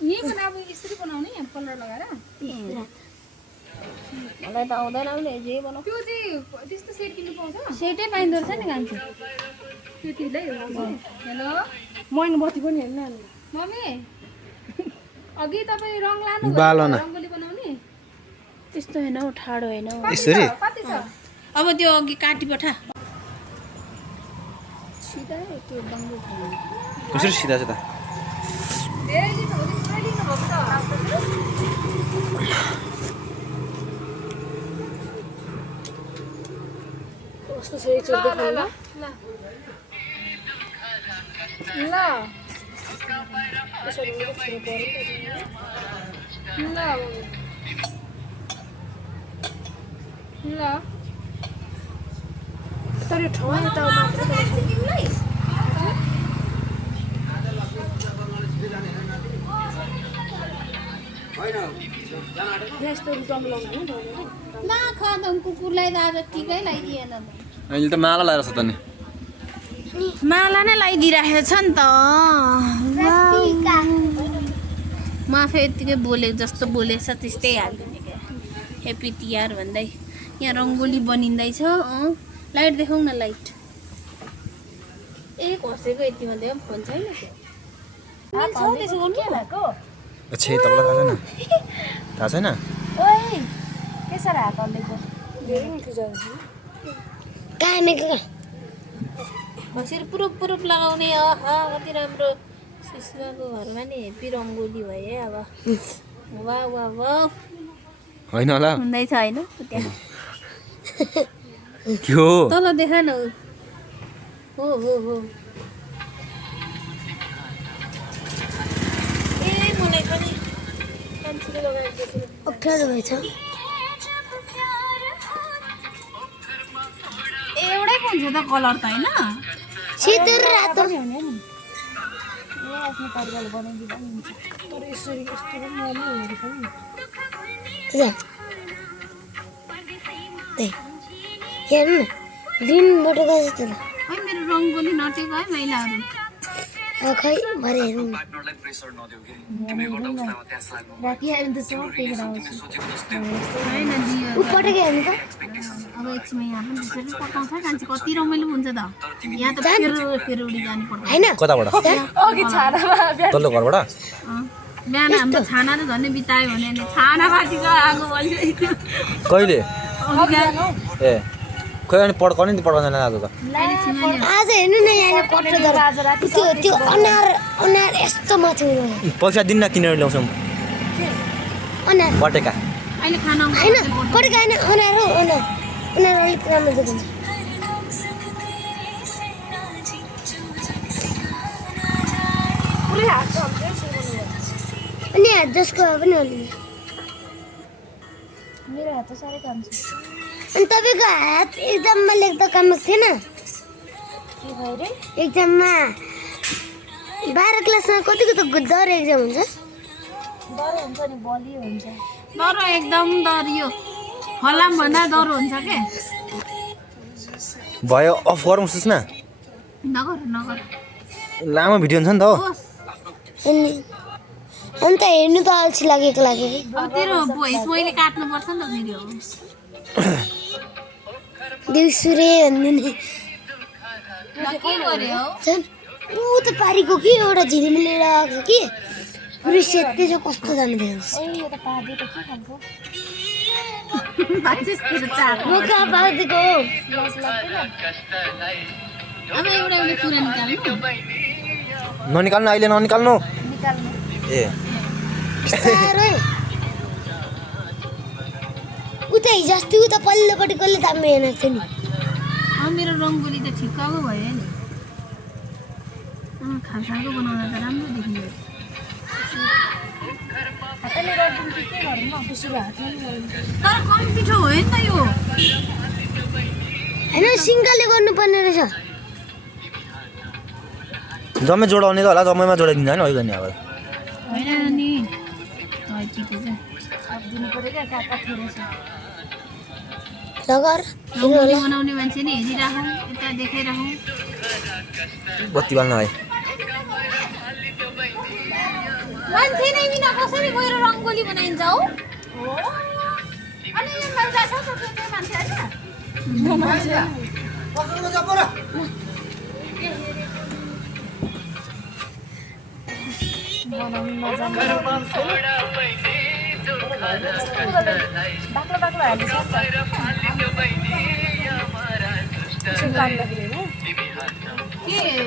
यही बनाबो यसरी बनाउने कलर लगाएर मलाई त आउँदैन नि जे बनाऊ त्यो चाहिँ त्यस्तो सेट किन्नु पाउँछ सेटै पाइँदो रहेछ नि गान्छ त्यतिलाई हेलो मैले बत्ती पनि हेर्न मम्मी अघि तपाईँ रङ लानु बालना रङ्गोली बनाउने त्यस्तो हैन हौ ठाडो हैन हौ यसरी कति छ अब त्यो अघि काटी पठा सिधा के बङ्गो कसरी सिधा छ त धेरै दिन हो पुरै दिन भएको कस्तो छ एक चोट देखाउन ल यसरी मेरो छोरो पर्यो ल ल तर यो ठाउँ यता मात्र यस्तो रुटम लगाउनु ला खादम कुकुरलाई त आज टिकै लगाइदिएन अहिले त माला लगाएर छ त नि माला नै लगाइदिइराखेको छ नि त म आफै यत्तिकै बोलेको जस्तो बोलेछ त्यस्तै हाल्दिने क्या हेप्पी तिहार भन्दै यहाँ रङ्गोली बनिँदैछ लाइट देखाउँ न लाइट ए घसेको यति मात्रै फोन छैन त्यसो गर्नु के भएको छे तपाईँलाई थाहा छैन ओइ के साह्रो हात हल्लेको कसरी पुरुप पुरुप लगाउने कति राम्रो सुषमाको घरमा नि हेप्पी रङ्गोली भयो है अब वाह वाह वाह होइन होला हुँदैछ होइन त्यहाँ के हो तल देखा न हो ए मलाई पनि कान्छीले लगाएको अप्ठ्यारो भएछ एउटै हुन्छ त कलर त होइन सेतो र रातो हुने नि ए आफ्नो तरिकाले बनाइदिँदा नि हुन्छ तर यसरी यस्तो पनि राम्रो हुँदैछ नि हेर्नु दिनबाट गएछ त मेरो रङ्गोली नटेको है महिलाहरू खै भरे हेर्नु राति आयो भने त सब टेकेर आउँछ पटेको हेर्नु त अब एकछिन यहाँ पनि त्यसरी पकाउँछ कान्छी कति रमाइलो हुन्छ त यहाँ त फेरि जानु पर्छ होइन कताबाट अघि छानामा तल्लो घरबाट बिहान हाम्रो छाना त झन् बितायो भने नि छानामाथिको आगो बलिरहेको कहिले ए खोइ अनि पड्काउने नि पड्काउँदैन आज त आज हेर्नु न यहाँ त्यो अनार यस्तो माथि पैसा दिन न किनेर ल्याउँछौँ अनार पटेका अहिले खाना होइन पटेका होइन अनार हो अनार अलिक राम्रो देखिन्छ अनि हात जसको पनि अलि मेरो हात त साह्रै काम छ अनि तपाईँको हात एक्जाममा लेख्दा काम थिएन एक्जाममा 12 क्लासमा कतिको त डर एक्जाम हुन्छ डर हुन्छ नि बलियो हुन्छ डर एकदम डरियो फलाम भन्दा डर हुन्छ के भयो अफ गरौँ सुस्ना नगर लामो भिडियो हुन्छ नि त हो अन्त हेर्नु त अल्छी लागेको लाग्यो अब तेरो भोइस मैले काट्नुपर्छ नि त भिडियो दिउँसुरे भन्नु नि के गर्यो झन् ऊ त पारीको के एउटा झिलिमिली लगाएको छ कि पुरै सेत्ते छ कस्तो दामी देखिन्छ यो त पादे त के खालको म कहाँ पार्दैको हो अब एउटा कुरा निकाल्नु ननिकाल्नु अहिले ननिकाल्नु ए बिस्तारै उता हिजो अस्ति उता पल्लोपट्टि कसले दामी हेर्नु थियो नि मेरो रङ्गोली त ठिक्कको भयो नि खालको बनाउँदा त राम्रो देखिन्छ तर कम पिठो हो नि त यो होइन सिङ्गलले गर्नुपर्ने रहेछ जम्मै जोडाउने त होला जम्मैमा जोडाइदिन्छ होइन होइन अब होइन नि पिठो चाहिँ अब दिनु पऱ्यो क्या काका फेरेछ लगर रङ्गोली बनाउने मान्छे नि हेरिराखौँ यता देखाइराखौँ बत्ती बाल्न है मान्छे नै बिना कसरी गएर रङ्गोली बनाइन्छ हौ अनि यो महिला छ त त्यो चाहिँ मान्छे हैन म मान्छे पक्राउन जा पर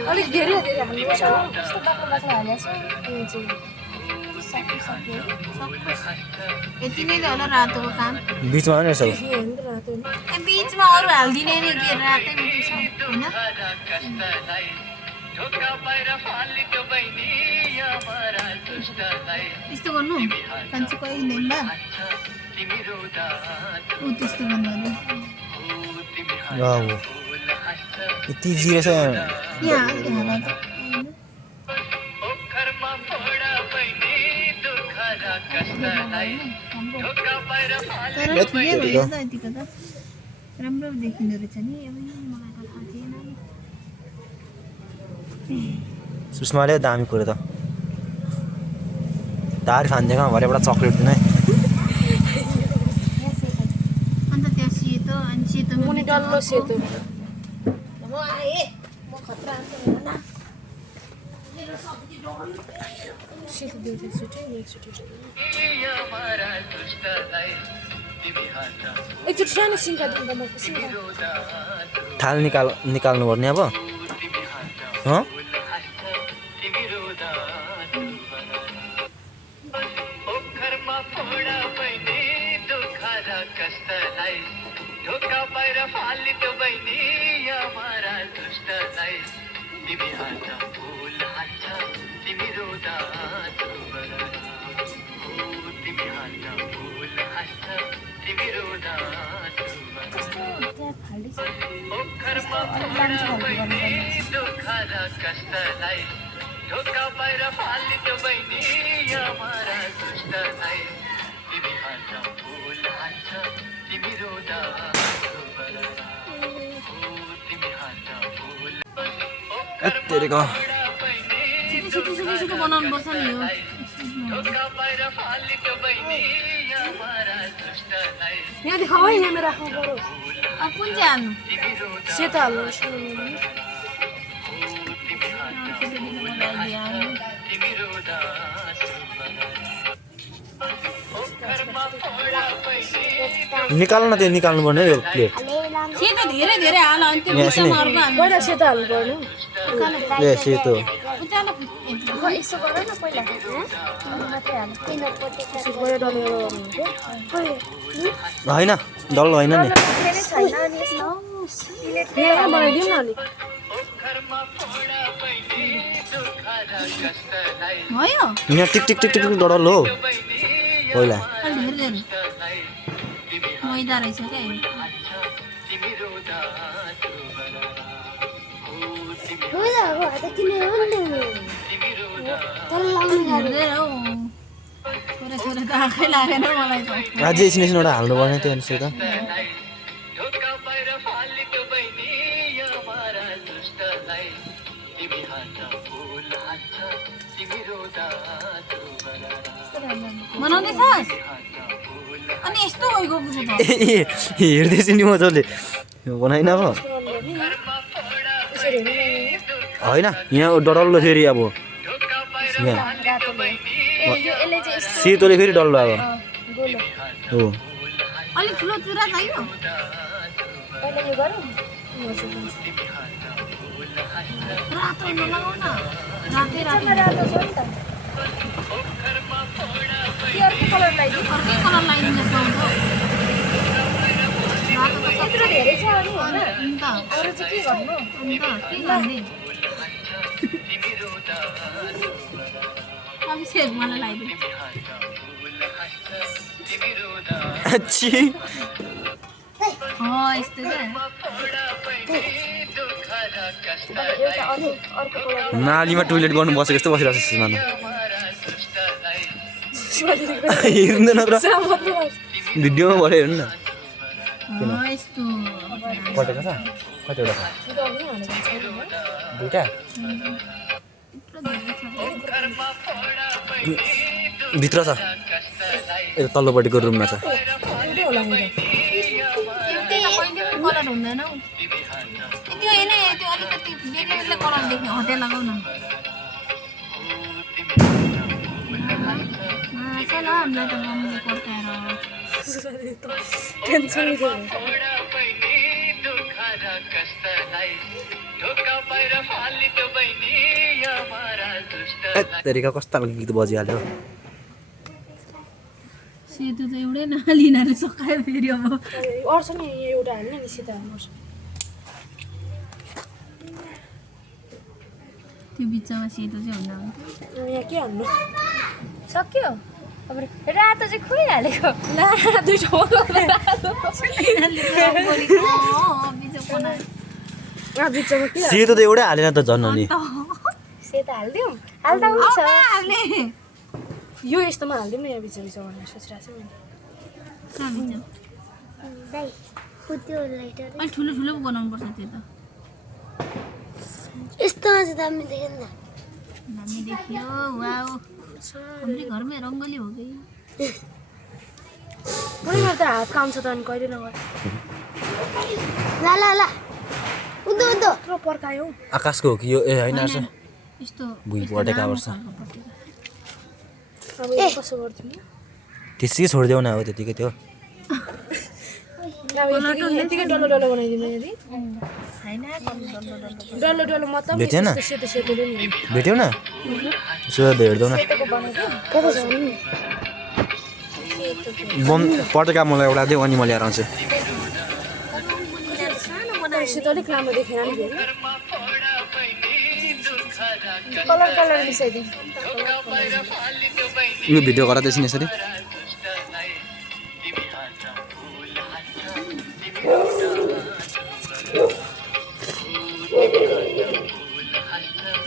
अलिक धेरै हाल्नुपर्छ होला कस्तो बाक्लो बाक्लो हालेछ ए चाहिँ सक्यो यति नै होला रातोको काम बीचमा हैन सब बीचमा अरू हाल्दिने नि के रातै मात्रै छ हैन यस्तो गर्नु कान्छी कोही हुँदैन बा ऊ त्यस्तो गर्नु वाउ यति जिरो छ यहाँ यहाँ त तर ठिकै भयो त यतिको त राम्रो देखिँदो रहेछ नि अब मलाई त थाहा थिएन सुषमाले दामी कुरो त तार खान्देगा भरे एउटा चकलेट दिने अन्त त्यहाँ सेतो अनि सेतो मुनि डल्लो सेतो म आएँ म खतरा अन्त सेतो देख्दै छुट्टै एक छुट्टै एकचोटि सानो सिङ्का दिँदा म सिङ्का थाल निकाल्नु पर्ने अब हँ तेरेको छिटो बनाउनु पर्छ नि यो यहाँ देखाऊ है यहाँ मेरो राख्नु पर्यो अब कुन चाहिँ हाल्नु सेतो हाल्नु निकाल्नु न त्यो निकाल्नु पर्ने यो प्लेट सेतो धेरै धेरै हाल अनि त्यो यहाँ बुट्टामा अर्को हाल्नु पहिला सेतो हाल्नु पर्यो ए सेतो उचालो यसो गर न पहिला मात्रै हाल किन पोटेको गएर डल्लो होइन डल्लो होइन नि छैन अनि यसमा यहाँ बनाइदिउँ न अलिक भयो यहाँ टिक टिक टिक टिक डल्लो हो पहिला अलि धेरै धेरै मैदा रहेछ क्या यो होइन अब त किन हो नि तल लाउनु धेरै हौ छोरा छोरा त आँखै लागेन मलाई त अझै एकछिन एउटा हाल्नु पर्ने त्यो अनुसार त बनाउँदैछस् अनि यस्तो भइगएको छ त हेर्दैछु नि मजाले बनाइन अब होइन यहाँ डल्लो फेरि अब यहाँ सेतोले फेरि डल्लो अब हो अलिक ठुलो चुरा चाहियो रातो नलगाउ न रातै रातो अर्कै कलर लगाइदिन सक्छ रातो त यत्रो धेरै छ अनि अन्त अरू चाहिँ के गर्नु अन्त के गर्ने अलिक सेट मलाई लगाइदिनु अच्छी यस्तो क्या एउटा अलिक अर्को कलर नालीमा टोइलेट गर्नु बसेको जस्तो बसिरहेको छ सुषमा हेर्दैन र भिडियोमा भरे हेर्नु न यस्तो कटेको छ कतिवटा छ दुईटा यत्रो धेरै छ भित्र छ यो तल्लोपट्टिको रुममा छ एउटै होला नि त। एउटै कलर हुँदैन हौ त्यो होइन त्यो अलिकति बेग्लै कलर देख्ने हतिया लगाउ न चल हामीलाई त मम्मीले पर्काएर टेन्सन लिएको हुन्छ। तेरिका कस्तो खालको गीत बजिहाल्यो सेतु त एउटै नहालिन रे सकायो फेरि अब अर्छ नि एउटा हाल्ने नि सीता हाल्नुपर्छ। त्यो बिचमा सेतो चाहिँ हुँदा हुन्थ्यो यहाँ के हाल्नु सक्यो अब रातो चाहिँ खोइहालेको ला दुईटा होला बिचमा के सेतो त एउटै हालेन त झन् अनि सेता हालिदिउँ हाल्दा हुन्छ। हाल्ने यो यस्तोमा हालिदिउँ न यहाँ बिच बिचमा भनेर सोचिरहेको छु मैले। दाइ त्यो लाइटर अलिक ठुलो ठुलो पो बनाउनु पर्छ त्यो त यस्तोमा चाहिँ दामी देखेन त दामी देखियो वाउ हाम्रो घरमै रङ्गोली हो कि कुनै मेरो त हात काम छ त अनि कहिले नगरे ला ला ला उदो उदो यत्रो पर्खायो आकाशको हो कि यो ए होइन रहेछ यस्तो भुइँ पटेका पर्छ अब यो कसो गरिदिउँ त्यसै छोडिदेऊ न हो त्यतिकै त्यो अब यतिकै डल्लो डल्लो बनाइदिनु यदि होइन डल्लो डल्लो मतलब भेटेन? सेतो सेतोले नि भेट्यौ न यसो हेर्दैौ न सेतोको बनाइदिउँ कता छ नि बम पटेका मलाई एउटा देऊ अनि म ल्याएर आउँछु सेतो अलिक राम्रो देखेन नि फेरि कलर कलर मिसाइदिउँ यो भिडियो गराउँदैछ नि यसरी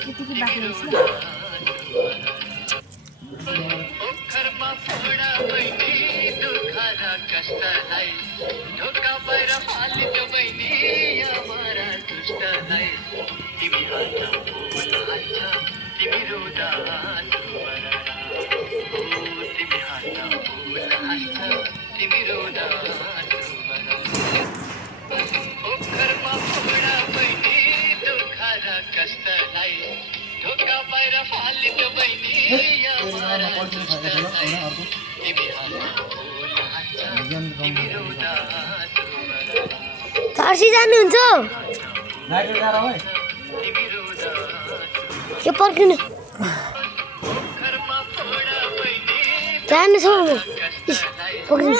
यतिकै बाँकी रहेछ फर्सी जानुहुन्छ यो पर्खिनु जानु छ पर्खिनु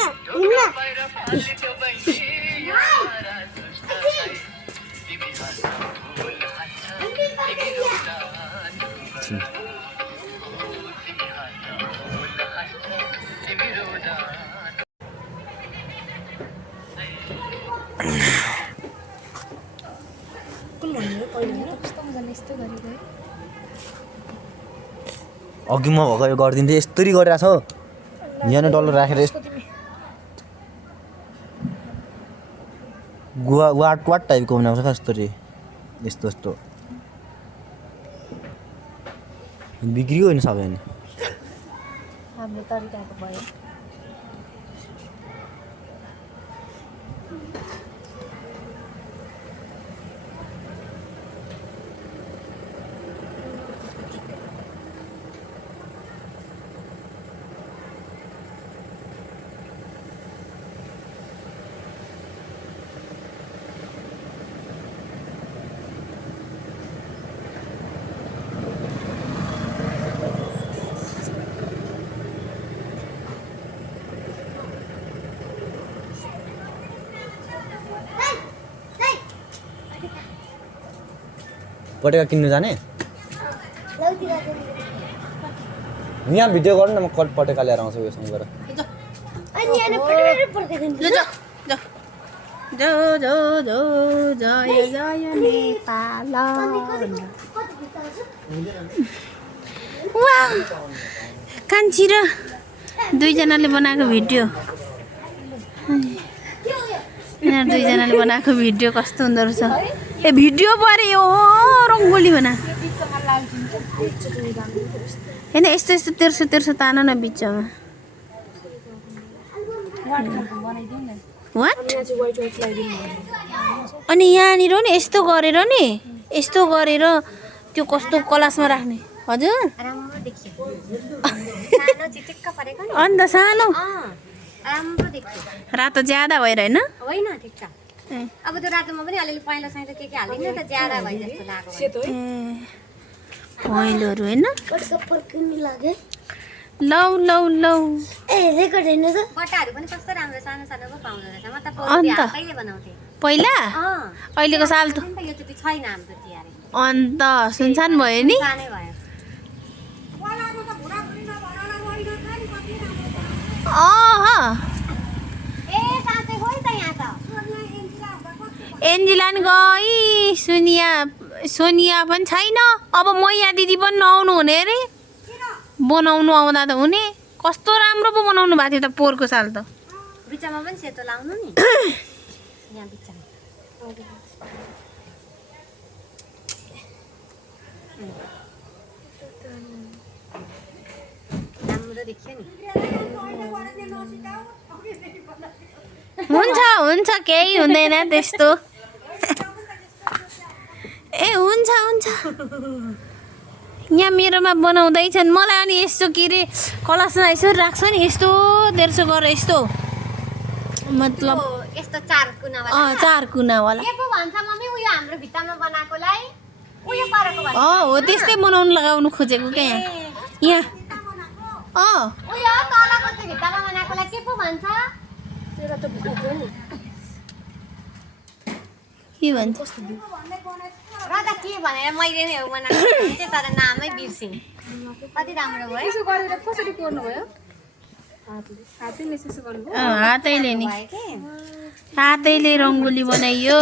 कुन भन्नु पहिला कस्तो मजाले यस्तो गरेको है अघि म भएको यो गरिदिन्थेँ यस्तरी गरिरहेको छ यहाँ डल्लो राखेर गुवा वाट वाट टाइपको बनाउँछ क्या यस्तरी यस्तो यस्तो बिग्रियो होइन सबै नि हाम्रो तरिकाको भयो पटेका किन्नु जाने यहाँ भिडियो गर्नु न म पटेका ल्याएर आउँछु उयोसँग गएर जो जो जो जय जय नेपाल वाह कान्छी र दुईजनाले बनाएको भिडियो यिनीहरू दुईजनाले बनाएको भिडियो कस्तो हुँदो रहेछ ए भिडियो पऱ्यो रङ्गोली बना होइन यस्तो यस्तो तेर्सो तेर्सो तान न बिचमा वाट अनि यहाँनिर नि यस्तो गरेर त्यो कस्तो कलासमा राख्ने हजुर राम्रो देखियो सानो चिटिक्क परेको नि अन्त सानो राम्रो देखियो रातो ज्यादा भएर होइन होइन ठिक छ अब त्यो रातोमा पनि अलिअलि पहेँलो साइँलो के हालिदिनु त ज्यादा भयो जस्तो लाग्यो पहेँलोहरू होइन लाग्यो लौ लौ लौ ए रेकर्ड हेर्नु त बट्टाहरू पनि कस्तो राम्रो सानो सानो पो पाउँदो रहेछ म त अन्त कहिले बनाउँथे पहिला अहिलेको साल त योचोटि छैन हाम्रो तिहार अन्त सुनसान भयो नि सानै भयो ए साँच्चै हो त यहाँ त एन्जिला नि गई सोनिया पनि छैन अब मैया दिदी पनि नआउनु हुने अरे बनाउनु आउँदा त हुने कस्तो राम्रो पो बनाउनु भएको थियो त पोहोरको साल त बिचमा पनि सेतो लाउनु नि यहाँ बिचमा राम्रो देखियो नि हुन्छ केही हुँदैन त्यस्तो ए हुन्छ यहाँ मेरोमा बनाउँदैछन् मलाई अनि यस्तो के अरे कलशमा यसो राख्छ नि यस्तो तेर्सो गरेर यस्तो मतलब यस्तो चार कुनावाला चार कुनावाला के पो भन्छ मम्मी उयो हाम्रो भित्तामा बनाएकोलाई उयो पारेको भन्छ हो त्यस्तै बनाउनु लगाउनु खोजेको क्या यहाँ उयो तलको चाहिँ भित्तामा बनाएकोलाई के पो भन्छ के भन्छ र त के भनेर मैले नै हो बनाएको चाहिँ तर नामै बिर्सेँ कति राम्रो भयो यसो गरेर कसरी गर्नुभयो हातले यसो गर्नुभयो हातैले नि भयो के हातैले रङ्गोली बनाइयो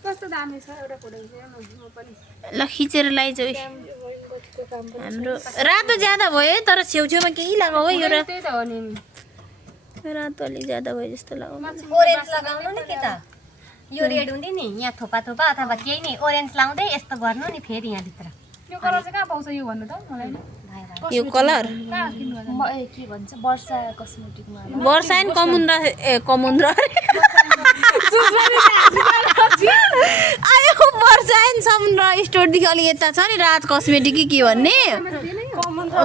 कस्तो दामी छ एउटा फोटो म पनि ल खिचेर लगाइज हाम्रो रातो ज्यादा भयो तर छेउछेउमा केही लगाऊ है यो त्यही त हो नि रातो अलिक ज्यादा भयो जस्तो लाग्यो ओरेन्ज लगाउनु नि के त यो रेड हुँदै नि यहाँ थोपा थोपा अथवा केही नि ओरेन्ज लाउँदै यस्तो गर्नु नि फेरि यहाँभित्र यो कलर चाहिँ कहाँ पाउँछ यो भन्नु त मलाई यो कलर के भन्छ वर्षा कस्मेटिकमा वर्षायन कमुन्द्रा आयो वर्षायन समुद्र स्टोरदेखि अलिक यता छ नि राज कस्मेटिक के भन्ने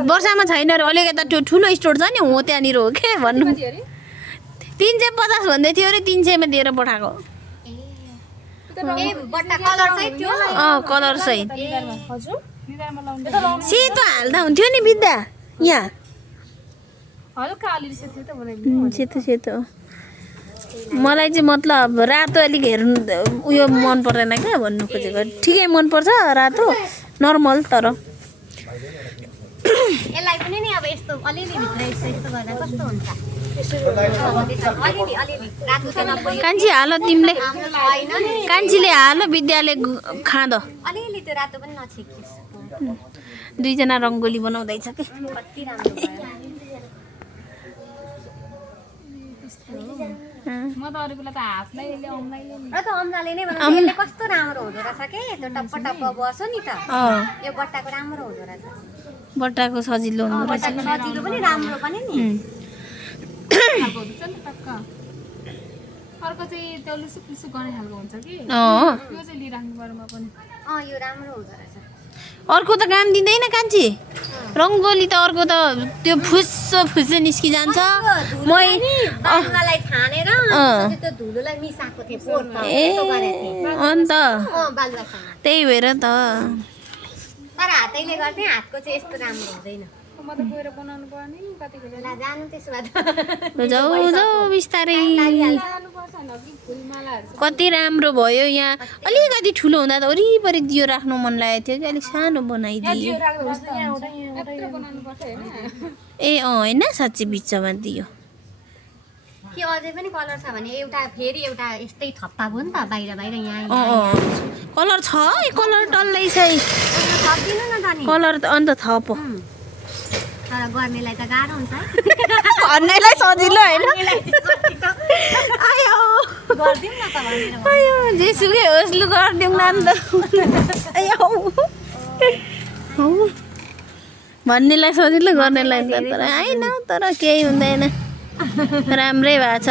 वर्षामा छैन अरे अलिक यता त्यो ठुलो स्टोर छ नि हो त्यहाँनिर हो के भन्नु 350 भन्दै थियो अरे 300 मा दिएर पठाएको कलर सहित सेतो हाल्दा हुन्थ्यो नि बिद्दा यहाँ हल्का अलि सेतो त सेतो मलाई चाहिँ मतलब रातो अलिक हेर्नु उयो मन पर्दैन क्या भन्नु खोजेको ठिकै मन पर्छ रातो नर्मल तर यसलाई पनि नि अब यस्तो अलिअलि भित्र यस्तो गर्दा कस्तो हुन्छ कान्छी हाल तिमीले कान्छीले हाल विद्याले खाँद अलिअलि त्यो रातो पनि नछिकिस् दुईजना रङ्गोली बनाउँदैछ कि कति राम्रो भयो म त अरू बेला त हातलाई औँलाइले र त अम्लाले नै बनाउँछ यसले कस्तो राम्रो हुँदो रहेछ के त्यो टप्प टप्प बस्यो नि त यो बट्टाको राम्रो हुँदो रहेछ बट्टाको सजिलो हुँदो रहेछ बट्टाको सजिलो पनि राम्रो पनि नि खालको हुन्छ नि टक्क अर्को चाहिँ त्यो लुसुक लुसुक गर्ने खालको हुन्छ कि यो चाहिँ लिइराख्नु परमा पनि यो राम्रो हुँदो रहेछ अर्को त काम दिँदैन कान्छी रङ्गोली त अर्को त त्यो फुस्सो निस्किजान्छ बालुवालाई छानेर त्यो धुलोलाई मिसाएको थिएँ पोहोर अन्त बालुवासँग त्यही भएर त तर हातैले गर्थेँ हातको चाहिँ यस्तो राम्रो हुँदैन म त गएर बनाउनु पर्ने नि कतिखेर ला जानु त्यसो भए जाऊ बिस्तारै जानुपर्छ न कि फुलमालाहरू कति राम्रो भयो यहाँ अलिकति ठुलो हुँदा त वरिपरि दियो राख्नु मन लागेको थियो कि अलिक सानो बनाइदियो यत्रो बनाउनुपर्छ होइन ए होइन साँच्चै बिचमा दियो के अझै पनि कलर छ भने एउटा फेरि एउटा यस्तै थप्पा भयो नि त बाहिर बाहिर यहाँ कलर छ कलर डल्लै छ थपिदिनु न त नि कलर त अन्त थप तर गर्नेलाई त गाह्रो हुन्छ भन्नेलाई सजिलो होइन आयो गरिदिउँ न त भनेर आयो जेसुकै होस् लु गरिदिउँ न अन्त आयो हौ भन्नेलाई सजिलो गर्नेलाई त तर होइन तर केही हुँदैन राम्रै भएको छ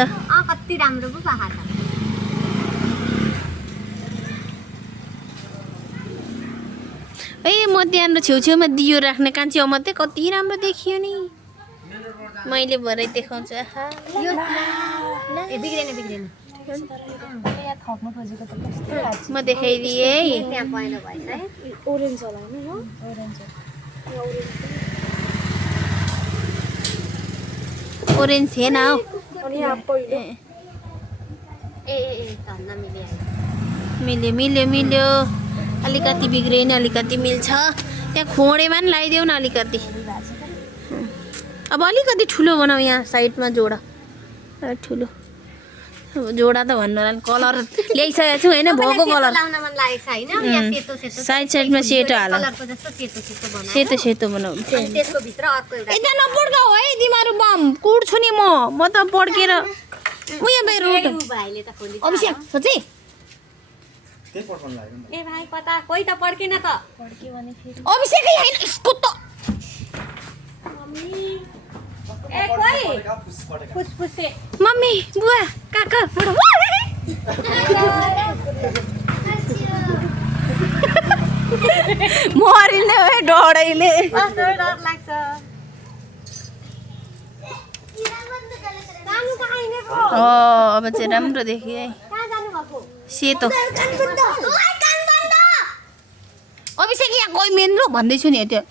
कति राम्रो पो भएको छ ए म त्यहाँनिर छेउछेउमा दियो राख्ने कान्छी मात्रै कति राम्रो देखियो नि मैले भरे देखाउँछु ए बिग्रेन बिग्रेन म देखाइदिएँ है त्यहाँ पहेँलो भएछ है ओरेन्ज होला हैन हो ओरेन्ज थिएन हौ अनि यहाँ पहिलो ए धन्न मिल्यो मिल्यो मिल्यो मिल्यो अलिकति बिग्रेन अलिकति मिल्छ त्यहाँ खोडेमा पनि लगाइदेऊ न अलिकति अब अलिकति ठुलो बनाऊ यहाँ साइडमा जोडा ठुलो जोडा त भन्नु कलर ल्याइसकेको छु होइन भएको कलर लाउन मन लागेको छ हैन यहाँ सेतो सेतो साइड साइडमा सेतो हाल कलरको जस्तो सेतो सेतो बनायो सेतो सेतो बनाऊ अनि त्यसको भित्र अर्को एउटा यता नपड्काऊ है तिमीहरू बम कुट्छु नि म त पड्केर उयो मेरो ए, ऊ भाइले त खोली अभिषेक सोचे ए भाइ कता कोही त पड्केन त अभिषेकै होइन यसको त ए कोही फुसफुसे मम्मी बुवा काका मरिने है डढैले कस्तो डर लाग्छ जानु पाइने पो अब चाहिँ राम्रो देखियो है कहाँ जानु भएको सेतो अभिषेक यहाँ कोही मेन्द्रो भन्दैछु नि त्यो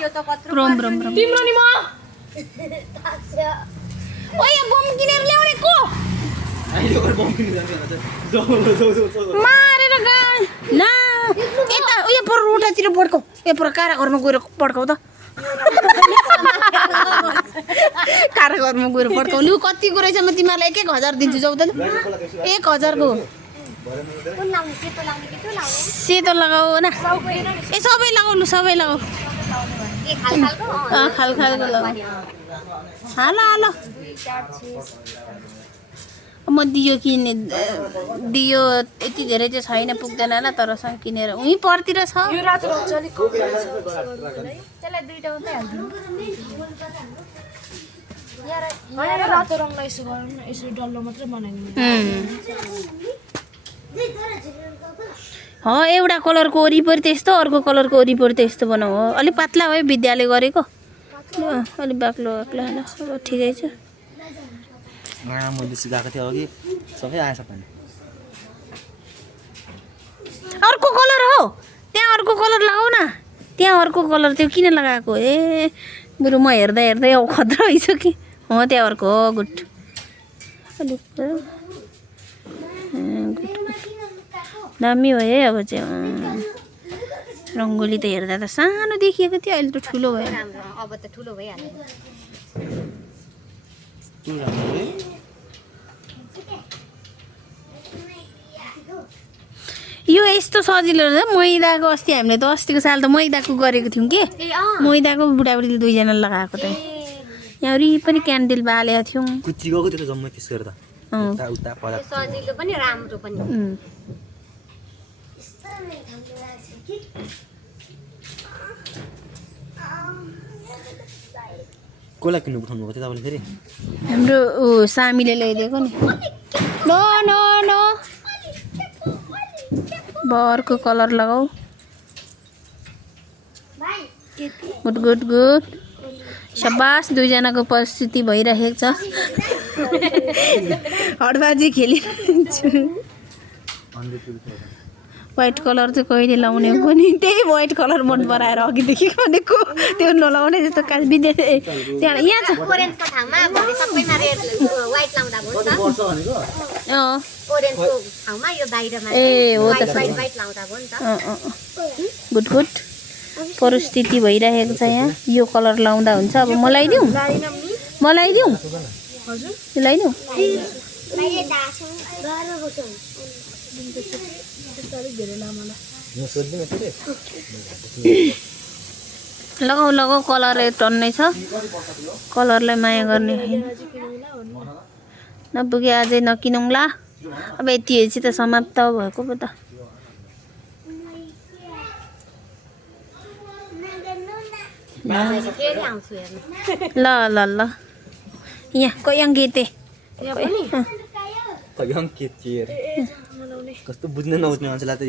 यो त कत्रो रोम रोम रोम तिम्रो नि म ओ यहाँ बम किनेर ल्याउने को मारेर गए ल यता उयो पर रोटातिर पड्काउ यो पर काराघरमा गएर पड्काउ त काराघरमा गएर पड्काउ लु कतिको रहेछ म तिमीहरूलाई 1,000 दिन्छु जाउ त 1,000 को कुन लाउने सेतो लाउने कि त्यो लाउने सेतो लगाऊ न ए सबै लगाऊ लु सबै लगाऊ ए खालको खाल खालको लगाऊ हाल हाल म दियो किने दियो यति धेरै चाहिँ छैन पुग्दैन होला तर सँग किनेर उही परतिर छ यो रातो रङ चाहिँ अलिक कम रहेछ त्यसलाई दुईटा मात्रै हाल्दिनु होइन रातो रङलाई यसो गरौँ न यसो डल्लो मात्रै बनाइदिनु एउटा कलरको वरिपरि त्यस्तो अर्को कलरको वरिपरि त्यस्तो बनाऊ हो अलिक पातला भयो विद्यालय गरेको अलिक बाक्लो बाक्लो होला अब ठिकै छ मैले सिकाएको थिएँ अघि सबै आएछ पनि अर्को कलर हो त्यहाँ अर्को कलर लगाऊ न त्यहाँ अर्को कलर त्यो किन लगाएको ए बरु म हेर्दा हेर्दै अब खतरा भइसक्यो हो त्यहाँ अर्को हो गुड अलिक दामी भयो है अब चाहिँ रङ्गोली त हेर्दा त सानो देखिएको थियो अहिले त ठुलो भयो राम्रो अब त ठुलो भइहाल्यो यो यस्तो सजिलो रहेछ मैदाको अस्ति हामीले त अस्तिको साल त मैदाको गरेको थियौँ कि मैदाको बुढाबुढीले दुईजना लगाएको त यहाँ पनि क्यान्डल बालेको थियौँ कुच्ची गएको थियो त जम्मै त्यस गरेर त उता पदा सजिलो पनि राम्रो पनि कसलाई किन्नु पठाउनु भएको थियो तपाईँले फेरि हाम्रो सामीले ल्याइदिएको नि नो नो नो बर्को कलर लगाऊ गुड गुड गुड सबास दुईजनाको परिस्थिति भइरहेको छ हडबाजी खेलिरहेछु व्हाइट कलर चाहिँ कहिले लाउने हो नि त्यही व्हाइट कलर मन पराएर अघिदेखि भनेको त्यो नलाउने जस्तो का विदेश त्यहाँ यहाँ छ ओरेन्जको ठाउँमा भरे सबैमा रेड व्हाइट लाउँदा भयो नि त ओरेन्जको ठाउँमा यो बाहिरमा ए हो त व्हाइट लाउँदा भयो नि त गुड गुड परिस्थिति भइरहेको छ यहाँ यो कलर लाउँदा हुन्छ अब मलाई दिउँ मलाई दिउँ लगाइदिउँ लगाऊ लगाऊ कलर टन्नै छ कलरलाई माया गर्ने होइन नपुगे अझै नकिनौँला अब यति हेर्छ त समाप्त भएको पो त फेरि आउँछु हेर्नु ल ल ल यहाँ कयाङ गेते यहाँ पनि कयाङ के चियर कस्तो बुझ्न नबुझ्ने मान्छेलाई त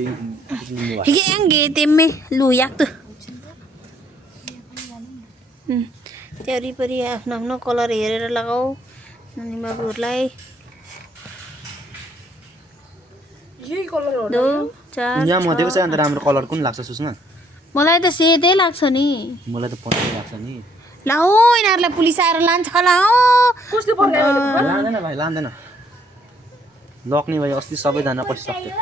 बुझ्नु भयो कयाङ गेते मे लु याक त त्यो वरिपरि आफ्नो आफ्नो कलर हेरेर लगाऊ नानी बाबुहरूलाई 2 4 यहाँ मध्येको चाहिँ अन्त राम्रो कलर कुन लाग्छ सुस्न मलाई त सेतै लाग्छ नि मलाई त पत्ता लाग्छ नि ला हो यिनीहरूलाई पुलिस आएर लान्छ होला हो लाँदैन भाइ लाँदैन लग्ने भाइ अस्ति सबैजना पैसा सक्थ्यो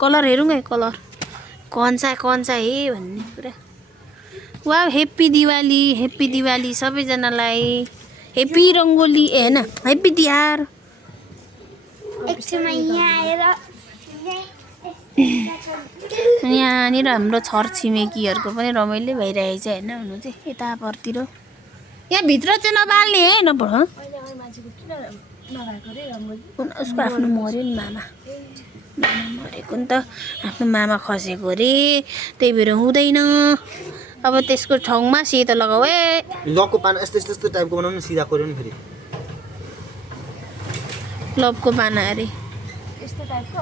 कलर हेरौँ है कलर कौन सा है भन्ने पुरा वा हेप्पी दिवाली सबैजनालाई हेप्पी रङ्गोली ए हैन हेप्पी तिहार यहाँनिर हाम्रो छर छिमेकीहरूको पनि रमाइलो भइरहेछ होइन हुनु चाहिँ यतापट्टि यहाँ भित्र चाहिँ नबाल्ने है नपढ उसको आफ्नो मऱ्यो नि मामा मरेको नि त आफ्नो मामा खसेको अरे त्यही भएर हुँदैन अब त्यसको ठाउँमा सेतो लगाऊ है लकको पाना यस्तो टाइपको बनाउनु सिधा कोर्यो नि फेरि लभको पाना अरे यस्तो टाइपको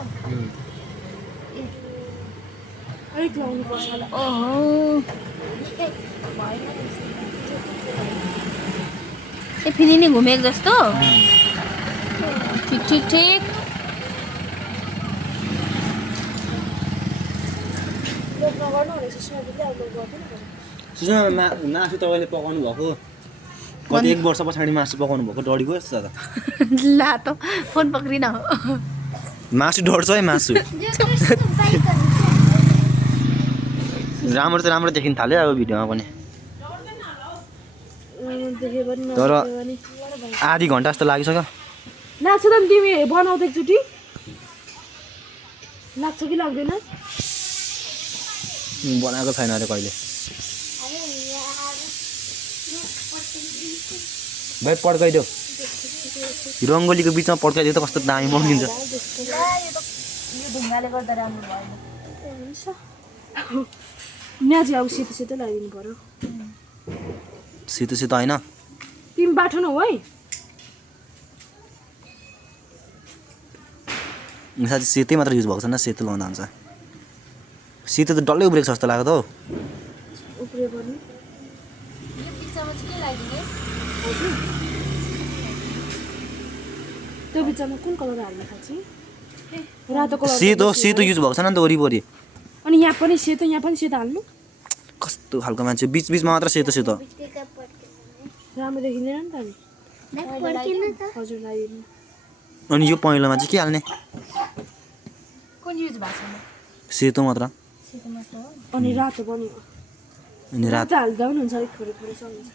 ओहो ए फेरि नि घुमेको जस्तो ठिक सुस्न मासु तपाईँले पकाउनु भएको कति 1 वर्ष पछाडि मासु पकाउनु भएको डढीको जस्तो छ त ला त फोन पक्रिन हो मासु डढ्छ है मासु राम्रो त राम्रो देखिन थाल्यो अब भिडियोमा पनि तर आधी घन्टा जस्तो लागिसक्यो लाग्छ त तिमी बनाउँदै एकचोटि लाग्छ कि लाग्दैन बनाएको छैन अरे कहिले भाइ पड्काइदेऊ रङ्गोलीको बिचमा पड्काइदियो त कस्तो दामी बनिन्छ यहाँ चाहिँ अब सेतो सेतो लगाइदिनु पर्यो सेतो सेतो होइन तिमी बाठो न हो है साथी सेतै मात्र युज भएको छैन सेतो लगाउँदा हुन्छ सेतो त डल्लै उब्रेको छ जस्तो लाग्यो त हौ उब्रियो पर्ने यो पिक्चरमा चाहिँ के लाग्यो त्यो बिचमा कुन कलर हाल्नु खान्छ रातो कलर सेतो युज भएको छैन नि त वरिपरि अनि यहाँ पनि सेतो हाल्नु कस्तो खालको मान्छे बिचमा मात्र सेतो सेतो राम्रो देखिँदैन नि त हजुर लगाइदिनु अनि यो पहेँलोमा चाहिँ के हाल्ने कुन युज भएको छैन सेतो मात्र अनि रातो पनि अनि रातो हाल्दा पनि हुन्छ अलिक थोरै थोरै चल्छ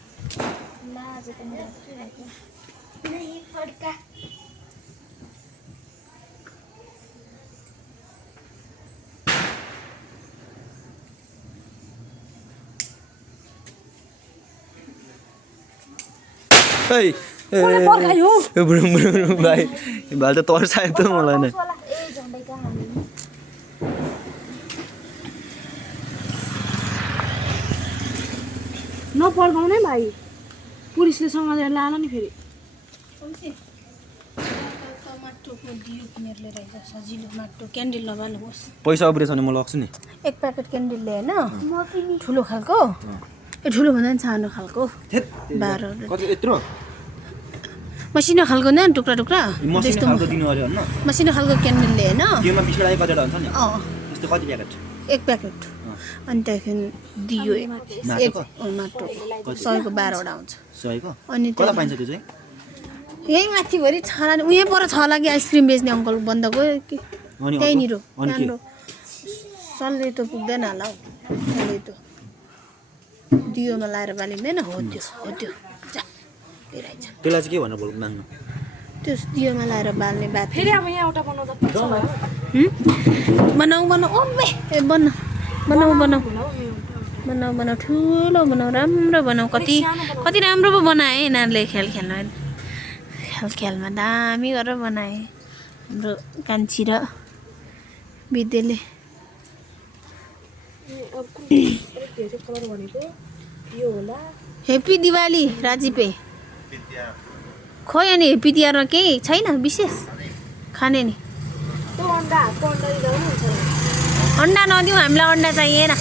भाइ भाइ त तर्सायो त मलाई नै नपड्काउने भाइ पुलिसले समातेर लान नि फेरि सजिलो माटो क्यान्डल नबाल्नुहोस् पैसा उब्रेछ भने म लग्छु नि 1 प्याकेट क्यान्डलले होइन ठुलो खालको ए ठुलो भन्दा पनि सानो खालको 12 कति यत्रो मसिनो खालको न टुक्रा मसिनो खालको दिनु अरे हैन मसिनो खालको क्यान्डलले होइन त्यसमा बिस्कुट कतिवटा हुन्छ नि त्यस्तो कति प्याकेट 1 प्याकेट अनि त्यहाँदेखि दियो माटो 100 को 12 वटा हुन्छ 100 को अनि कता पाइन्छ त्यो चाहिँ यही माथिभरि छला उहाँ पर छला कि आइसक्रिम बेच्ने अङ्कल बन्द गयो कि त्यहीँनिर राम्रो सल्ले त पुग्दैन होला हौ सल्ले त दियोमा लाएर बालिँदैन हो त्यो जा त्यसलाई चाहिँ के भनेर बोल्नु माग्नु त्यो दियोमा लाएर बाल्ने बात फेरि अब यहाँ एउटा बनाउँदा बनाऊ ओबे ए बनाऊ ठुलो बनाऊ राम्रो बनाऊ कति राम्रो पो बनाए यिनीहरूले खेलमा दामी गरेर बनाए हाम्रो कान्छी र विद्याले अब कुन अलिक धेरै कलर भनेको यो होला हेप्पी दिवाली राजीपे खोइ अनि हेप्पी तिहारमा केही छैन विशेष खाने नि त्यो अन्डा हातको अन्डा दिँदा पनि हुन्छ अन्डा नदिउँ हामीलाई अन्डा चाहिएन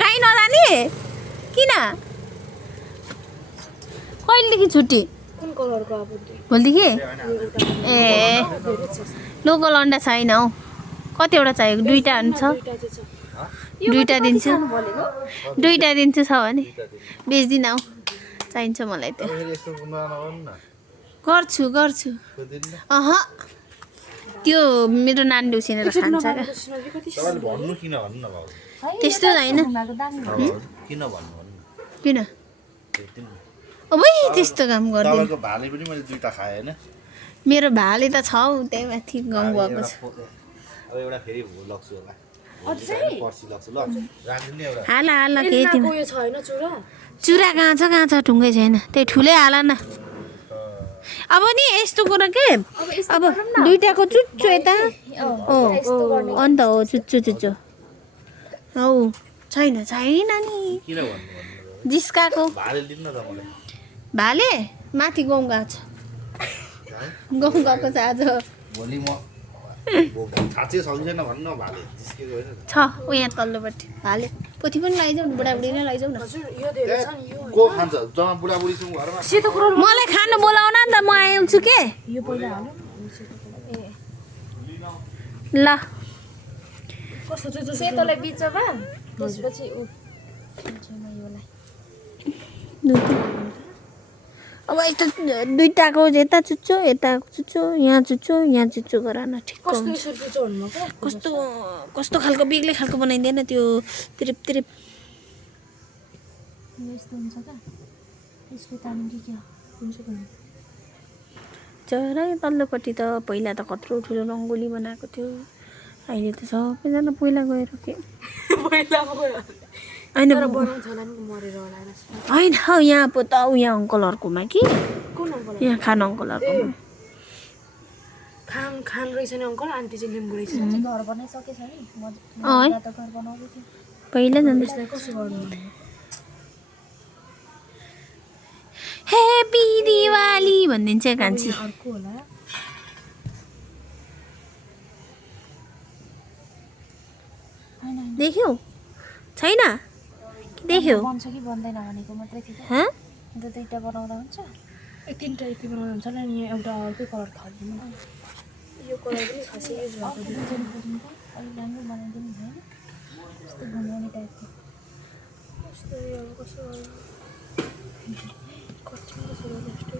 कहीँ नजाने किन कहिलेदेखि छुट्टी कुन कलरको अब भोलिदेखि ए लोकल अन्डा छैन हौ कतिवटा चाहिएको दुईवटा हुन्छ दुईवटा दिन्छु दुईवटा दिन्छु छ भने बेच्दिनँ हौ चाहिन्छ मलाई त्यो गर्छु अह त्यो मेरो नानीले उसिनेर खान्छ क्या त्यस्तो होइन किन अब त्यस्तो काम गर्दैन भाले पनि मैले दुईटा खाएँ होइन मेरो भाले त छ हौ त्यही माथि गाउँ गएको छ अब एउटा फेरि लग्छु होला पर्सि लग्छु ल राख्दिनु नि एउटा हाला केही थिएन उयो छ होइन चुरा चुरा कहाँ छ ढुङ्गै छैन त्यही ठुलै हाला न अब नि यस्तो कुरा के अब दुईटाको चुच्चो यता अन्त हो चुच्चो हौ छैन नि किन भन्नु जिस्काको भाले दिनु न त मलाई भाले माथि गाउँ गएको छ गाउँ गएको छ आज भोलि म छाँचे सक्दैन भन्नु न भाले जिस्केको होइन छ ऊ यहाँ तल्लोपट्टि भाले पोथी पनि लैजाउँ न बुढाबुढी नै लैजाउँ न हजुर यो धेरै छ नि यो को खान्छ जम्मा बुढाबुढीसँग घरमा सेतो कलर मलाई खानु बोलाउन नि त म आउँछु के यो पहिला हाल्नु ल कस्तो चाहिँ सेतोलाई बिचमा त्यसपछि अब यस्तो दुईटाको यता चुच्चो यता चुच्चो यहाँ चुच्चो गर न ठिक कस्तो हुन्छ यसरी चाहिँ भन्नुभएको कस्तो खालको बेग्लै खालको बनाइदिएन त्यो तिरिप यस्तो हुन्छ क्या यसको ताम के हुन्छ भने चरा तल्लोपट्टि त पहिला त कत्रो ठुलो रङ्गोली बनाएको थियो अहिले त सबैजना पहिला गएर के पहिला गयो होइन तर बनाउँछ होला नि मरेर होला होइन हौ यहाँ पो त यहाँ अङ्कलहरूकोमा कि कुन अङ्कल यहाँ खान अङ्कलहरूकोमा खान रहेछ नि अङ्कल आन्टी चाहिँ लिम्बू रहेछ घर बनाइसकेछ नि म है त घर बनाउँदै थिएँ पहिला जाँदा यसलाई कसो गर्नु हेप्पी दिवाली भनिदिन्छ कान्छी अर्को होला देख्यौ छैन देख्यौ बन्छ कि बन्दैन भनेको मात्रै थियो हँ अन्त दुईवटा बनाउँदा हुन्छ ए तिनवटा यति बनाउनु हुन्छ होला नि यहाँ एउटा अर्कै कलर थपिदिनु यो कलर पनि खासै युज भएको डिजाइन खोज्नु त अलिक राम्रो बनाइदिनु होइन यस्तो घुमाउने टाइपको कस्तो यो कसो कठिन कसो जस्तो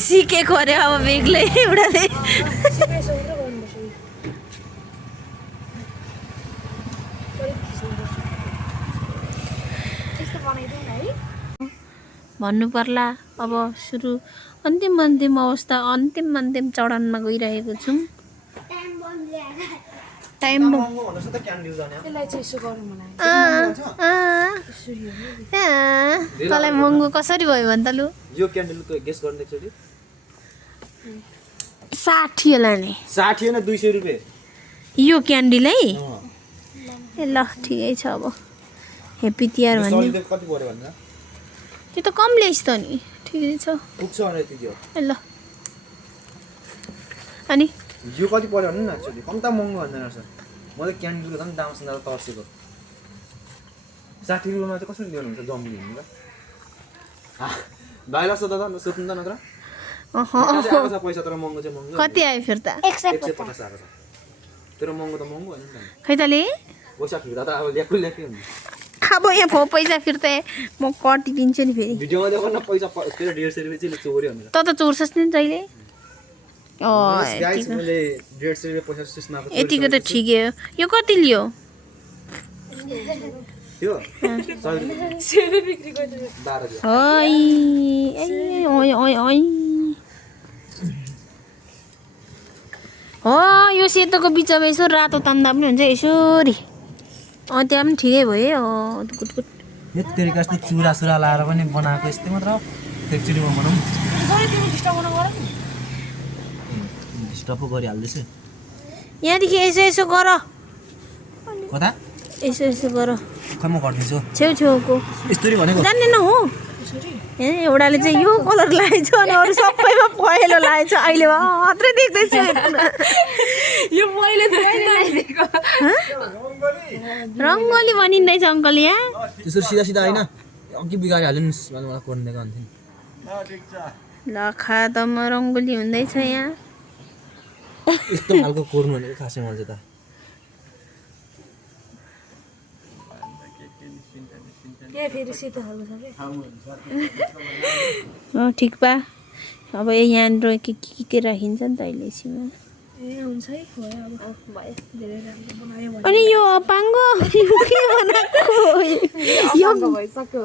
सिकेको अरे अब बेग्लै एउटाले सिकाइसकेर गर्नुपर्छ यस्तो बनाइदिउँ न है भन्नु पर्ला अब सुरु अन्तिम अवस्था अन्तिम चरणमा गइरहेको छौँ टाइम महँगो भन्दैछ त क्यान्डिल जाने यसलाई चाहिँ यसो गरौँ मलाई तँलाई महँगो कसरी भयो भने त लु यो क्यान्डलको गेस गर्ने एकचोटि 60 होला नि 60 होइन 200 रुपियाँ यो क्यान्डल है ए ल ठिकै छ अब हेप्पी तिहार भन्ने सलिडको कति पर्यो भनेर त्यो त कम ल्याइस् त नि ठिकै छ पुग्छ भने यति दियो ए ल अनि यो कति पर्यो भन्नु न एक्चुअली कम त महँगो भन्दैन रहेछ म त क्यान्डलको झन् दाम सुन्दा तर्सेको 60 रुपियाँमा चाहिँ कसरी ल्याउनुहुन्छ जम्बी हुनु त भाइलाई सोध्दा त सोध्नु त नत्र आएको छ पैसा तर महँगो चाहिँ महँगो कति आयो फिर्ता 150 आएको छ तर महँगो त महँगो होइन नि त खै तले पैसा फिर्ता त अब ल्याएको हुन्छ अब यहाँ पैसा फिर्ता म कटिदिन्छु नि फेरि भिडियोमा देखो न पैसा तेरो 150 रुपियाँ चाहिँ चोर्यो भनेर त चोर्छस् नि जहिले गाइस मैले 150 रुपियाँ पैसा सुस्माको यतिको त ठिकै हो यो कति लियो थियो 100 रुपियाँ सेबे बिक्री गरिदिनु 12 दियो हो यो सेतोको बिचमा यसो रातो तान्दा पनि हुन्छ यसरी त्यहाँ पनि ठिकै भयो गुड यत्तिरी कस्तो चुरा सुरा लाएर पनि बनाएको यस्तै मात्र एकचोटि म बनाउँ स्टप गरिहाल्दैछु यहाँदेखि यसो यसो गर कता यसो यसो गर खै म गरिदिन्छु छेउछेउको यस्तरी भनेको जान्दैन हो एउटाले चाहिँ यो कलर लगाएछ अनि अरू सबैमा पहेँलो लगाएछ अहिले मात्रै देख्दैछु यो मैले रङ्गोली बनिँदैछ अङ्कल यहाँ त्यसरी सिधा सिधा होइन अघि बिगारिहाल्यो नि मलाई कोर्नेको अन्थ्यो नि ल खा त म रङ्गोली हुँदैछ यहाँ यस्तो खालको कोर्नु भनेको खासै मैले त यहाँ फेरि सेतो खालको छ कि ठिक बा अब यहाँनिर के राखिन्छ नि त अहिले एकछिनमा ए हुन्छ है भयो अब भयो धेरै राम्रो बनायो भने अनि यो अपाङ्गो के बनाएको यो भइसक्यो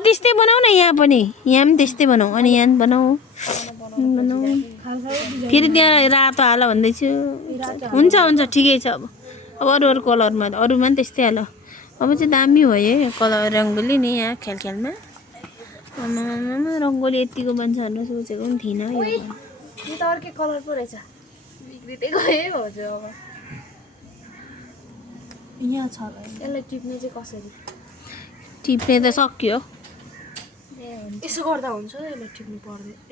त्यस्तै बनाऊ न यहाँ पनि यहाँ पनि त्यस्तै बनाऊ अनि यहाँ पनि बनाऊ फेरि त्यहाँ रातो हाल भन्दैछु हुन्छ हुन्छ ठिकै छ अब अरू अरू कलरमा अरूमा पनि त्यस्तै हाल अब चाहिँ दामी भयो है कलर रङ्गोली नि यहाँ ख्यालख्यालमा आमामा रङ्गोली यतिको बन्छ भनेर सोचेको पनि थिइनँ यो यो त अर्कै कलर पो रहेछ बिग्रिँदै गयो हजुर अब यहाँ छ यसलाई टिप्ने चाहिँ कसरी टिप्ने त सक्यो यसो गर्दा हुन्छ यसलाई टिप्नु पर्दैन ए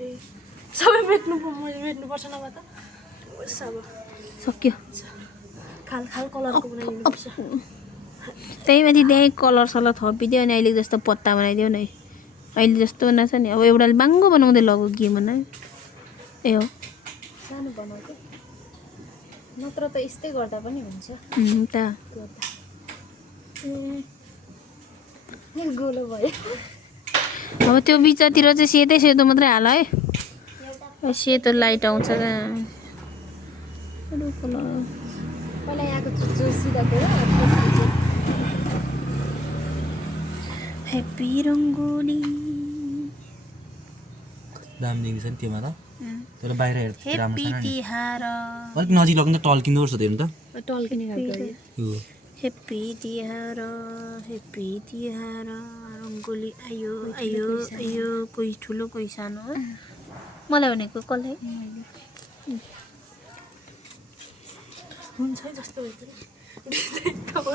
सबै मेट्नुपर्छ नभए त होस् अब सक्यो खाल कलरको बनाइदिनुपर्छ त्यही माथि त्यहीँ कलर सलर थपिदियो अनि अहिले जस्तो पत्ता बनाइदियो न अहिले जस्तो बनाएको छ नि अब एउटाले बाङ्गो बनाउँदै लगो के बनायो ए हो सानो बनाएको नत्र त यस्तै गर्दा पनि हुन्छ त गोलो भयो अब त्यो बिचतिर चाहिँ सेतै सेतो मात्रै हाल है सेतो लाइट आउँछ अरू कलर पहिला यहाँको चुच्चो सिधा गयो ह्याप्पी रङ्गोली दाम देखिन्छ नि त्योमा त तर बाहिर हेर्दा राम्रो ह्याप्पी छैन नि तिहार अलिक नजिक लग्नु त टल्किँदो रहेछ त्यो हेर्नु त टल्किने खालको यो ह्याप्पी तिहार रङ्गोली आयो आयो आयो कोही ठुलो कोही सानो हो मलाई भनेको कसलाई हुन्छ जस्तो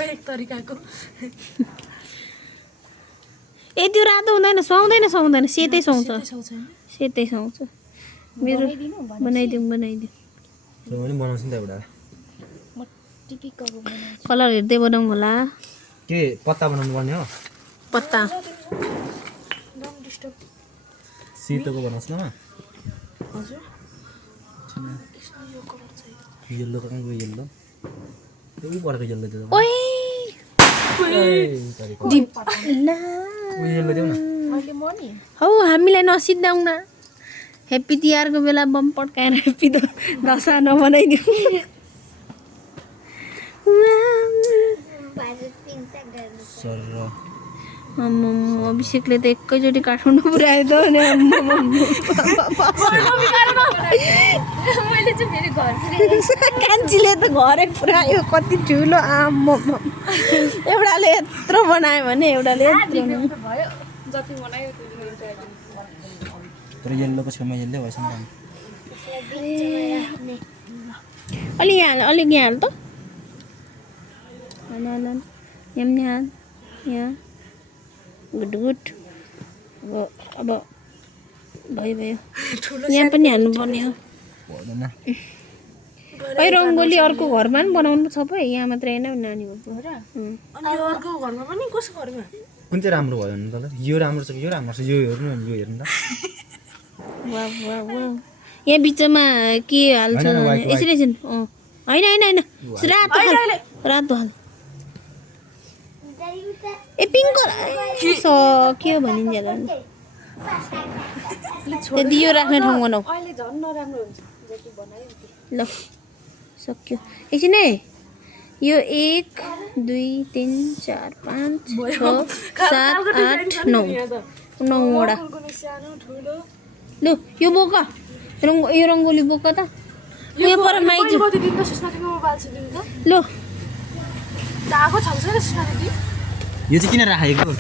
एक तरिकाको ए त्यो रातो हुँदैन सुहाउँदैन सेतै सुहाउँछ सेतै सुहाउँछ मेरो बनाइदिउँ त्यो पनि बनाउँछु नि त एउटा कलर हेर्दै बनाऊँ होला के पत्ता बनाउनु पर्ने हो पत्ता सेतोको बनाउँछु न हजुर येल्लो कहाँको येल्लो त्यो परेको येल्लो त्यो ओइ येल्लो देऊ न हौ हामीलाई नसिद्धाउँ न ह्याप्पी तिहारको बेला बम पड्काएर ह्याप्पी दशा नबनाइदिउँ सर अभिषेकले त एकैचोटि काठमाडौँ पुऱ्यायो त अनि मैले चाहिँ फेरि घर कान्छीले त घरै पुऱ्यायो कति ठुलो आम्मा एउटाले यत्रो बनायो भने एउटाले भयो जति बनायो तर येल्लोको छेउमा येल्लो भएछ नि अलि यहाँ हाल अलिक यहाँ हाल त यहाँ हाल यहाँ गुड अब भयो यहाँ पनि हाल्नुपर्ने हो पर्दैन है रङ्गोली अर्को घरमा पनि बनाउनु छ पो यहाँ मात्रै होइन नानी हो अनि अर्को घरमा पनि कसको घरमा कुन चाहिँ राम्रो भयो भने त यो राम्रो छ कि यो राम्रो छ यो हेर्नु अनि यो हेर्नु त वाह यहाँ बिचमा के हाल्छ होइन, white, यसरी होइन रातो हाल ए पिङ्क सक्यो भनिन्जेल त्यति यो राख्ने ठाउँ बनाऊ अहिले झन् नराम्रो हुन्छ जति बनायो ल सक्यो एकछिन है यो 1 2 3 4 5 6 7 8 9 9वटा सानो ठुलो लु यो बोका यो रङ्गोली बोका त यो पर माइजु कति दिन त सुस्मा तिमी मोबाइल दिनु त लु आएको छ छैन सुस्मा दिदी यो चाहिँ किन राखेको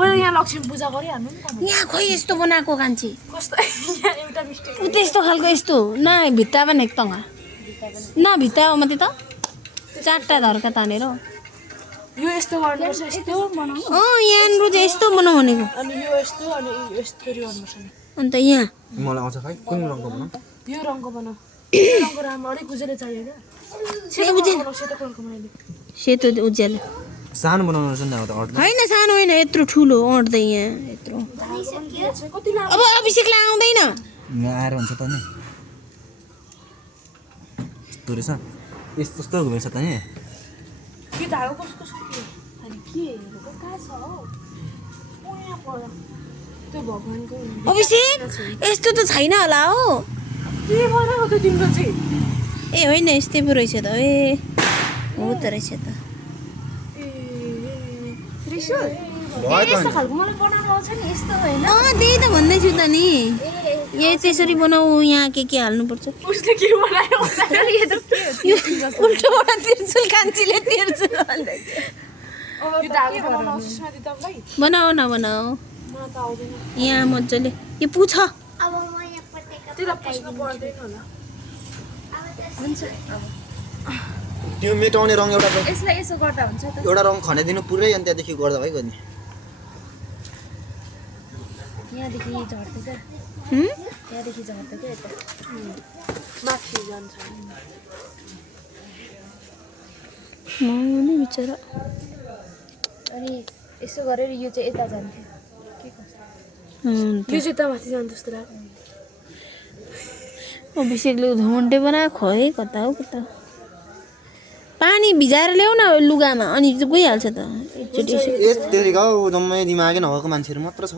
पहिला यहाँ लक्ष्मी पूजा गरिहाल्नु नि त यहाँ खोइ यस्तो बनाएको कान्छी कस्तो यहाँ एउटा मिस्टेक उ त्यस्तो खालको यस्तो न भित्ता पनि एकदम न भित्ता हो मात्रै त 4टा धर्का तानेर यो यस्तो गर्नुपर्छ यस्तो बनाउनु यहाँनिर चाहिँ यस्तो बनाऊ भनेको अनि यो यस्तो अनि यस्तो गर्नुपर्छ नि अन्त यहाँ मलाई आउँछ खै कुन रङको बनाऊ यो रङको बनाऊ यो रङको राम्रो अलिक उज्यालो चाहियो क्या सेतो कलरको बनाइदियो सेतो उज्यालो सानो बनाउनु रहेछ नि त अर्थ होइन सानो होइन यत्रो ठुलो अँट्दै यहाँ यत्रो कति लामो अब अभिषेकलाई आउँदैन यहाँ आएर हुन्छ त नि यस्तो रहेछ यस्तो यस्तो घुमेछ त नि यो धागो कसको के अनि के हेरेको कहाँ छ हौ ओ यहाँ पर त्यो भगवानको अभिषेक यस्तो त छैन होला हो के बनाएको त्यो तिम्रो चाहिँ ए होइन यस्तै पो रहेछ त ए हो त रहेछ त यस्तो खालको मलाई बनाउनु आउँछ नि यस्तो होइन त्यही त भन्दैछु त नि यही त्यसरी बनाऊ यहाँ के हाल्नुपर्छ उसले के बनायो उल्टोबाट तिर्छुल कान्छीले तिर्छुल भन्दै यो धागो बनाउनु आउँछ सुस्मा दिदी तपाईँलाई बनाऊ न बनाऊ मलाई त आउँदैन यहाँ मजाले यो पुछ त्यसलाई पुस्नु पर्दैन होला त्यो मेटाउने रङ एउटा यसलाई यसो गर्दा हुन्छ त एउटा रङ खनाइदिनु पुरै अनि त्यहाँदेखि गर्दा भइगयो नि यहाँदेखि झर्दै क्या हुँ? यहाँदेखि झर्दै क्या यता माथि जान्छ मौनी बिचरा अनि यसो गरेर यो चाहिँ यता जान्थ्यो के कस्तो यो चाहिँ यता माथि जान्छ जस्तो लाग्यो अभिषेकले घुमन्टे बनायो खोइ कता हो कता पानी भिजाएर ल्याउ न लुगामा अनि चाहिँ गइहाल्छ त एकचोटि यस्तोको जम्मै दिमागै नभएको मान्छेहरू मात्र छ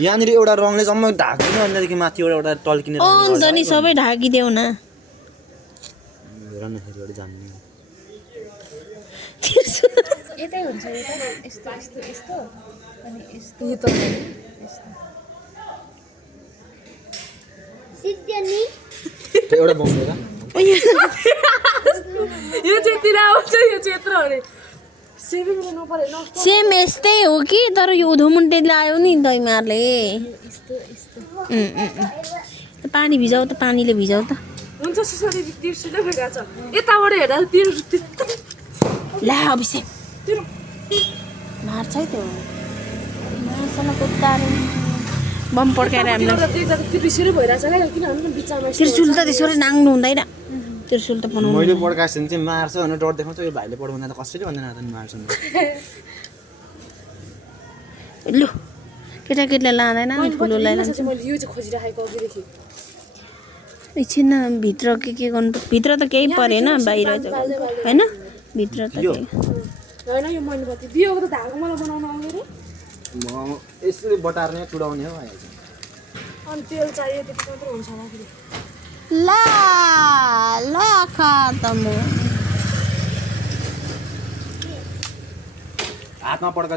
यहाँनिर एउटा रङले जम्मै ढाक्दैन अनि त्यहाँदेखि माथि एउटा टल्किने रङ अन्त नि सबै ढाकिदेऊ न हेर न फेरि जान्ने यतै हुन्छ यता यस्तो यस्तो यस्तो अनि यस्तो यो त एउटा बम्बेर यो चाहिँ तिर आउँछ यो चाहिँ यत्रो अरे सेभिङ गर्नु पर्यो नষ্ট सेम यस्तै हो कि तर यो उधोमुन्टे ल्यायो नि दैमारले पानी भिजाऊ त पानीले भिजाऊ त हुन्छ सुस्मा दिदी तिर्सुलै भइरहेको छ यताबाट हेर्दा तिर्सु ला अभिषेक मार्छ है त्यो मार्छन कुत्ताले बम पड्काएर हामीलाई तिर्सुलै भइरहेको छ क्या किनभने बिचमा त्रिशुल त त्यसरी नाङ्नु हुँदैन त्रिशुल त बनाउनु मैले पड्काएको छु भने चाहिँ मार्छ भनेर डर देखाउँछ यो भाइले पड्काउँदा त कसरी भन्दैन त नि मार्छ लु केटाकेटीलाई लाँदैन ठुलोलाई लान्छ मैले यो चाहिँ खोजिराखेको अघिदेखि एकछिन भित्र के गर्नु भित्र त केही परेन बाहिर होइन भित्र त केही होइन यो मनपति बियोको त धागो मलाई बनाउनु आउँदैन म यसरी बटार्ने चुडाउने हो आइहाल्छ अनि तेल चाहियो त्यति मात्र हुन्छ होला फेरि ला ला खतम हातमा पड्का